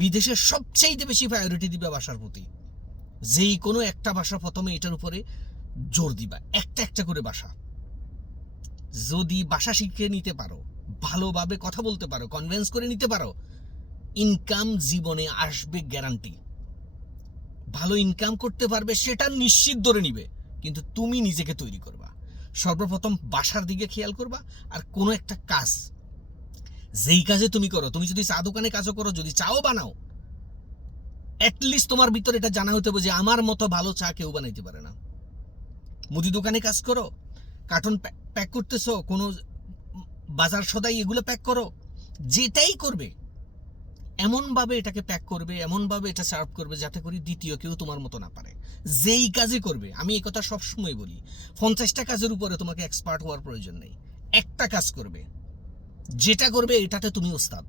বিদেশে সবচেয়ে বেশি প্রায়োরিটি দিবা ভাষার প্রতি। যেই কোনো একটা ভাষা প্রথমে এটার উপরে জোর দিবা, একটা একটা করে ভাষা। যদি ভাষা শিখে নিতে পারো, ভালোভাবে কথা বলতে পারো, কনভিন্স করে নিতে পারো, ইনকাম জীবনে আসবে গ্যারান্টি। ভালো ইনকাম করতে পারবে সেটা নিশ্চিত ধরে নিবে, কিন্তু তুমি নিজেকে তৈরি করবা। সর্বপ্রথম ভাষার দিকে খেয়াল করবা। আর কোনো একটা কাজ, যেই কাজে তুমি করো, তুমি যদি চা দোকানে কাজও করো, যদি চাও বানাও, অ্যাটলিস্ট তোমার ভিতরে এটা জানা হতে হবে যে আমার মতো ভালো চা কেউ বানাইতে পারে না। মুদি দোকানে কাজ করো, কার্টুন প্যাক করতেছো, কোনো বাজার সদাই, এগুলো প্যাক করো, যেটাই করবে এমনভাবে এটাকে প্যাক করবে, এমনভাবে এটা সার্ভ করবে যাতে করে দ্বিতীয় কেউ তোমার মতো না পারে। যেই কাজে করবে, আমি এই কথা সবসময় বলি, 50টা কাজের উপরে তোমাকে এক্সপার্ট হওয়ার প্রয়োজন নেই। একটা কাজ করবে, যেটা করবে এটাতে তুমি ওস্তাদ।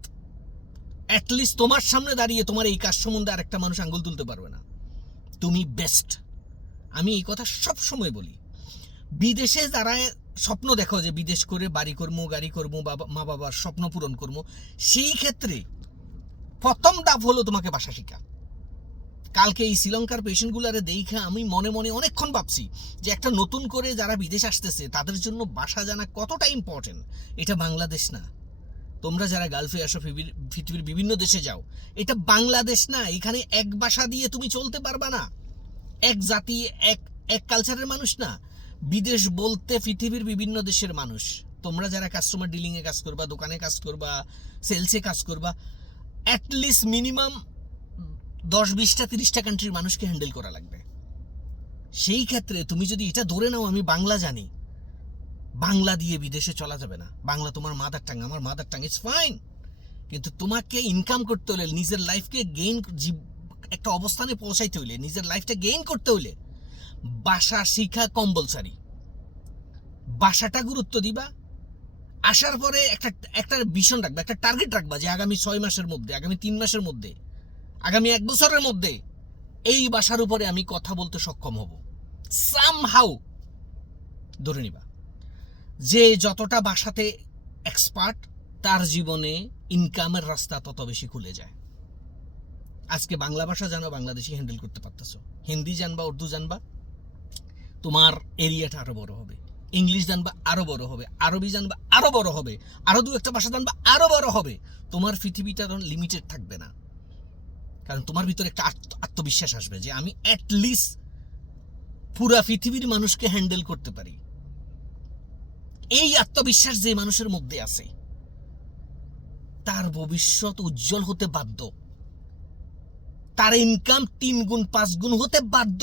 অ্যাটলিস্ট তোমার সামনে দাঁড়িয়ে তোমার এই কাজ সম্বন্ধে আরেকটা মানুষ আঙ্গুল তুলতে পারবে না, তুমি বেস্ট। আমি এই কথা সবসময় বলি। বিদেশে যারা স্বপ্ন দেখো যে বিদেশ করে বাড়ি করবো, গাড়ি করবো, মা বাবার স্বপ্ন পূরণ করবো, সেই ক্ষেত্রে প্রথম ধাপ হলো তোমাকে ভাষা শিখা। কালকে এই শ্রীলঙ্কার পেশেন্টগুলারে দেখে আমি মনে মনে অনেকক্ষণ ভাবছি যে একটা নতুন করে যারা বিদেশ আসতেছে তাদের জন্য ভাষা জানা কতটা ইম্পর্টেন্ট। এটা বাংলাদেশ না। তোমরা যারা গালফে আসো, পৃথিবীর বিভিন্ন দেশে যাও, এটা বাংলাদেশ না। এখানে এক ভাষা দিয়ে তুমি চলতে পারবা না। এক জাতি, এক এক কালচারের মানুষ না। বিদেশ বলতে পৃথিবীর বিভিন্ন দেশের মানুষ। তোমরা যারা কাস্টমার ডিলিংয়ে কাজ করবা, দোকানে কাজ করবা, সেলসে কাজ করবা, অ্যাটলিস্ট মিনিমাম 10-20টা 30টা কান্ট্রির মানুষকে হ্যান্ডেল করা লাগবে। সেই ক্ষেত্রে তুমি যদি এটা ধরে নাও আমি বাংলা জানি, বাংলা দিয়ে বিদেশে চলা যাবে না। বাংলা তোমার মাদার টাং, আমার মাদার টাং, ইটস ফাইন। কিন্তু তোমাকে ইনকাম করতে হলে, নিজের লাইফকে গেইন, একটা অবস্থানে পৌঁছাইতে হইলে, নিজের লাইফটা গেইন করতে হলে ভাষা শিখা কম্পালসারি। ভাষাটা গুরুত্ব দিবা। আসার পরে একটা ভিশন রাখবা, একটা টার্গেট রাখবা যে আগামী 6 মাসের মধ্যে, আগামী 3 মাসের মধ্যে, আগামী 1 বছরের মধ্যে এই ভাষার উপরে আমি কথা বলতে সক্ষম হব। সামহাউ ধরে নিবা যে যতটা ভাষাতে এক্সপার্ট, তার জীবনে ইনকামের রাস্তা তত বেশি খুলে যায়। আজকে বাংলা ভাষা জানো, বাংলাদেশি হ্যান্ডেল করতে পারতেছো। হিন্দি জানবা, উর্দু জানবা, তোমার এরিয়াটা আরো বড় হবে। ইংলিশ জানবা, আরো বড় হবে। আরবি জানবা, আরো বড় হবে। আরো 2-একটা ভাষা জানবা, আরো বড় হবে। তোমার পৃথিবীটা লিমিটেড থাকবে না, কারণ তোমার ভিতরে একটা আত্মবিশ্বাস আসবে যে আমি অ্যাটলিস্ট পুরা পৃথিবীর মানুষকে হ্যান্ডেল করতে পারি। এই আত্মবিশ্বাস যে মানুষের মধ্যে আছে, তার ভবিষ্যৎ উজ্জ্বল হতে বাধ্য, তার ইনকাম 3 গুণ 5 গুণ হতে বাধ্য।